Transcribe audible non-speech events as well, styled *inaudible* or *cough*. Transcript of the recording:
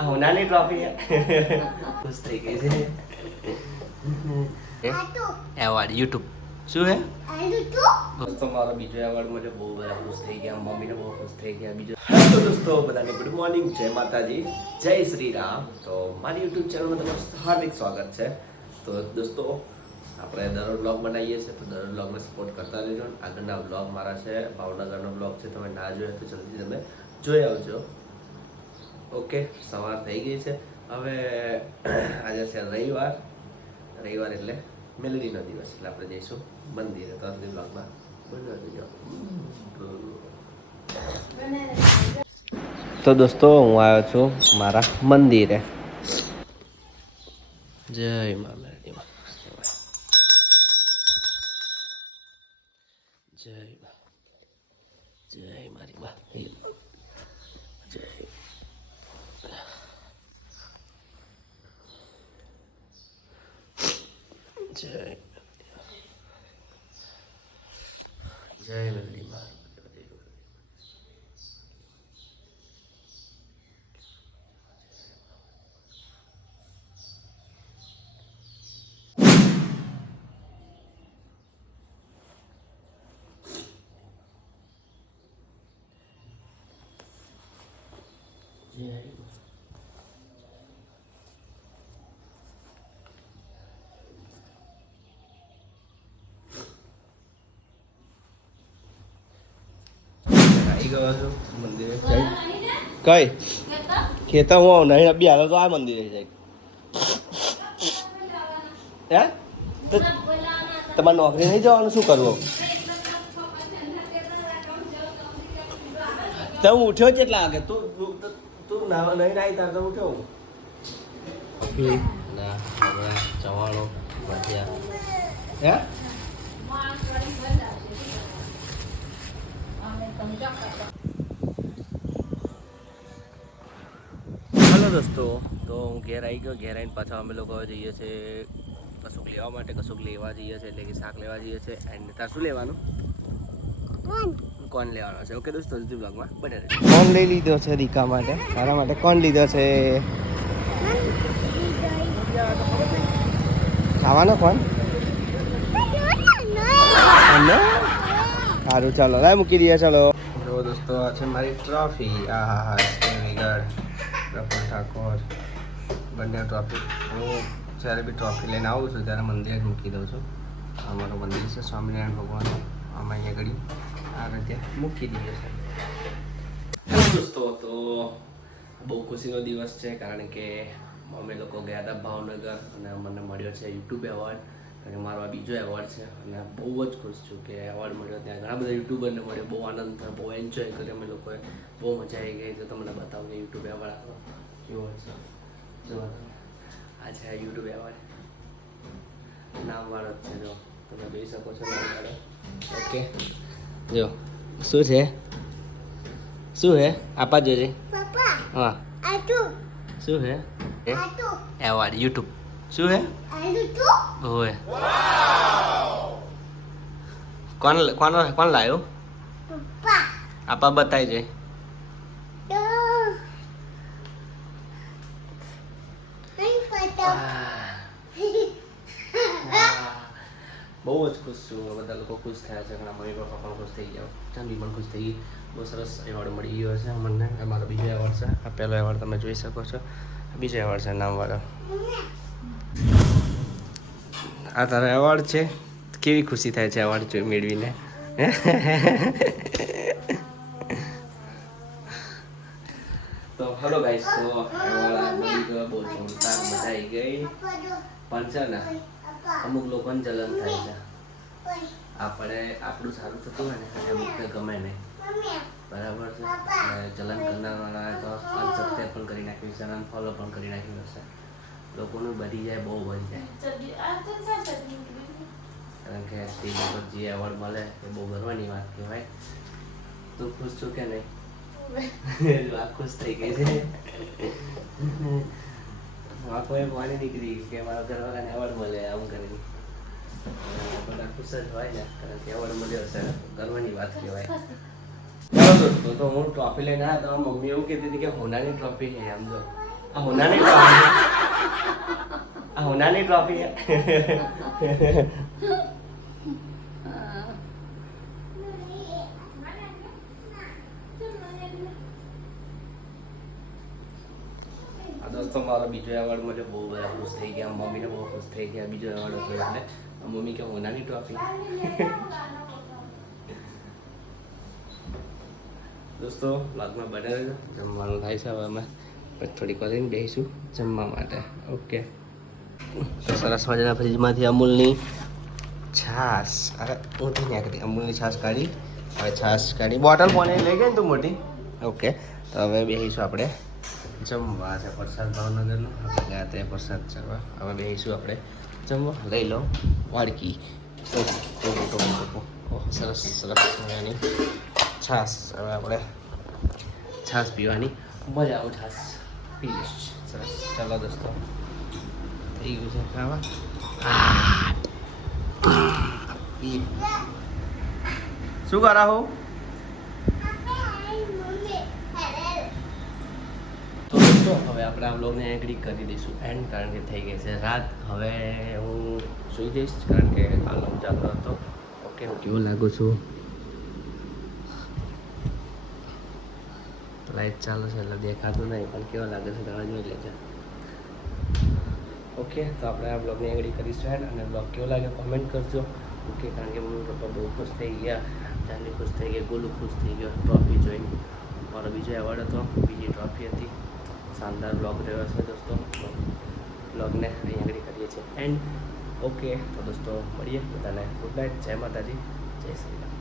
આ હોનાની ટ્રોફી ખુશ થઈ ગઈ છે. એવોર્ડ યુટ્યુબ શું હે? દોસ્તો મારો બીજો એવોર્ડ મને બહુ બધા ખુશ થઈ ગયા મમ્મીને બહુ ખુશ થઈ ગયા બીજો હેલો દોસ્તો બધાને ગુડ મોર્નિંગ જય માતાજી જય શ્રી રામ. તો મારી યુટ્યુબ ચેનલમાં તમારું હાર્દિક સ્વાગત છે. તો દોસ્તો આપણે દરરોજ બ્લોગ બનાવીએ છીએ તો દરરોજ બ્લોગને સપોર્ટ કરતા રહેજો. આગળના બ્લોગ મારા છે ભાવનગરનો બ્લોગ છે તમે ના જોયો તો જલ્દી તમે જોઈ આવજો. ઓકે, સવાર થઈ ગઈ છે. હવે, આજે છે રવિવાર. રવિવાર એટલે મેલડીનો દિવસ એટલે આપણે જઈશું મંદિરે તો સુધી બ્લોગમાં તો દોસ્તો, હું આવ્યો છું મારા મંદિરે. જય મા મેલડી માં. જય મા. જય મારી મા. જય જય જય મેલડી માં જય મા આવી ગયો છું મંદિરે કઈ કઈ ખેતર હું નહીં બી હાલો તો આ મંદિરે જાય હે તો તમારે નોકરી નહીં જવાનું શું કરવું તો હું ઉઠ્યો કેટલા વાગે તું તું- તું ના- નહીં નાહી તાર તો ઉઠ્યો હું કોફી ના ચવાણો ભજીયા હે હલો દોસ્તો તો હું ઘેર આવી ગયો. ઘેર આવીને પાછા અમે લોકો જઈએ છીએ કશુંક લેવા માટે કશુંક લેવા જઈએ છીએ એટલે કે શાક લેવા જઈએ છીએ. એન્ડ તાર શું લેવાનું? કોણ લેવાનો છે? ઓકે દોસ્તો હજુ બ્લોગમાં બને કોણ લઈ લીધો છે રીકા માટે? તારા માટે કોણ લીધો છે? ખાવાનો કોણ સારું ચાલો. લાય મૂકી દઈએ ચાલો. દોસ્તો આ છે મારી ટ્રોફી આ, હા હા વિનેગર પ્રફુલ ઠાકોર. બંને ટ્રોફી હું જ્યારે બી ટ્રોફી લઈને આવું છું, ત્યારે મંદિરે જ મૂકી દઉં છું. અમારું મંદિર છે, સ્વામિનારાયણ ભગવાન. અમે અહીંયા ઘડી આ રીતે મૂકી દઈએ છે દોસ્તો, તો બહુ ખુશીનો દિવસ છે, કારણ કે અમે લોકો ગયા હતા ભાવનગર અને મને મળ્યો છે યુટ્યુબ એવોર્ડ. અને મારો આ બીજો એવોર્ડ છે. અને બહુ જ ખુશ છું કે એવોર્ડ મળ્યો. ત્યાં ઘણા બધા યુટ્યુબરને મળ્યો. બહુ આનંદ થયો બહુ એન્જોય કર્યો અમે લોકોએ. બહુ મજા આવી ગઈ. તો તમને બતાવું કે યુટ્યુબ એવોર્ડ આપણો કેવો છે? જો આ છે યુટ્યુબ એવોર્ડ નામવાળો જ છે જો. તમે જોઈ શકો છો નામવાળો ઓકે. જો શું છે? શું હે? આપા જોજે. હા. શું હે? એવોર્ડ યુટ્યુબ શું હે? ઓય કોણ કોણ કોણ લાવ્યો આપા બતાવી જાય બહુ જ ખુશ છું. બધા લોકો ખુશ થયા છે. ઘણા મમ્મી પપ્પા પણ ખુશ થઈ ગયા. ચાંદી પણ ખુશ થઈ ગઈ. બહુ સરસ એવોર્ડ મળી ગયો છે અમને અમારો મારો બીજો એવોર્ડ છે. આ પહેલો એવોર્ડ તમે જોઈ શકો છો. બીજો એવોર્ડ છે નામવાળો. આ તારા એવોર્ડ છે. કેવી ખુશી થાય છે એવોર્ડ મેળવીને? તો હલો ગાઈસ તો એવોર્ડ મળી ગયો બહુ જોરદાર મજા આવી ગઈ. પણ છે ને, અમુક લોકોને જલન થાય છે. આપણે, આપણું સારું થતું હોય ને અમુકને ગમે નહીં. બરાબર છે? જલન કરનારવાળા તો અનસબસ્ક્રાઈબ પણ કરી નાખ્યું છે અને ફોલો પણ કરી નાખ્યું હશે. લોકોનું બધી જાય બહુ જાય. કારણ કે સ્ટેજ ઉપર જે એવોર્ડ મળે એ બહુ ગર્વની વાત કહેવાય. તું ખુશ છું કે નહીં? *laughs* આ ખુશ થઈ ગઈ છે. આંખો એમ વાણી નીકળી કે મારા ઘરવાળાને એવોર્ડ મળે આમ કરીને બધા ખુશ જ હોય ને કારણ કે એવોર્ડ મળ્યો છે ગર્વની વાત કહેવાય. દોસ્તો તો હું ટ્રોફી લઈને આવ્યા તો મમ્મી એવું કહેતી હતી કે હોનાની ટ્રોફી છે એમ જો. આ હોનાની ટ્રોફી આ હોનાની ટ્રોફી આ દોસ્તો મારો બીજો એવોર્ડ મળ્યો બહુ બધા ખુશ થઈ ગયા મમ્મીને બહુ ખુશ થઈ ગયા બીજો એવોર્ડ હતો એટલે મમ્મી કે હોનાની ટ્રોફી દોસ્તો વ્લોગમાં બને રહેજો જમવાનું થાય છે હવે અમે પછી થોડીક વાર બેસીશું જમવા માટે. ઓકે. તો સરસ મજાના ફ્રીજમાંથી અમૂલની છાશ. અરે ઊંધી કરી અમૂલની છાશ કાઢી, હવે છાશ કાઢી. બોટલ પણ લઈ ગઈ ને તું મોટી? ઓકે. તો હવે બેસીશું આપણે જમવા. છે પ્રસાદ ભાવનગરનો. આપણે ગયા ત્યાં પ્રસાદ ચડવા. હવે બેસીશું આપણે જમવા. લઈ લો વાડકી. સરસ સરસ મજાની છાશ. હવે આપણે છાશ પીવાની. મજા આવું છાશ. પી સરસ ચાલો દોસ્તો થઈ ગયું છે ખાવા આ. શું કરા હો તો હવે આપણે આ બ્લોગને એગ્રી કરી દઈશું એન્ડ કારણ કે થઈ ગઈ છે રાત હવે હું સૂઈ જઈશ કારણ કે કાલનો ચાલતો હતો ઓકે હું કેવો લાગુ છું લાઈટ ચાલુ છે, એટલે દેખાતું નહીં, પણ કેવો લાગે છે તમે જોઈ લેજો. ઓકે તો આપણે આ બ્લોગને આગળ કરીશું એન્ડ અને બ્લોગ કેવો લાગે કોમેન્ટ કરજો. ઓકે કારણ કે મમ્મી પપ્પા બહુ ખુશ થઈ ગયા જાની ખુશ થઈ ગયા ગોલુ ખુશ થઈ ગયો ટ્રોફી જોઈને. મારો બીજો એવોર્ડ હતો, બીજી ટ્રોફી હતી. શાનદાર બ્લોગ રહ્યો છે દોસ્તો. બ્લોગને અહીં આગળ કરીએ છીએ. એન્ડ ઓકે તો દોસ્તો, મળીએ બધાને. ગુડ નાઇટ જય માતાજી, જય શ્રી રામ.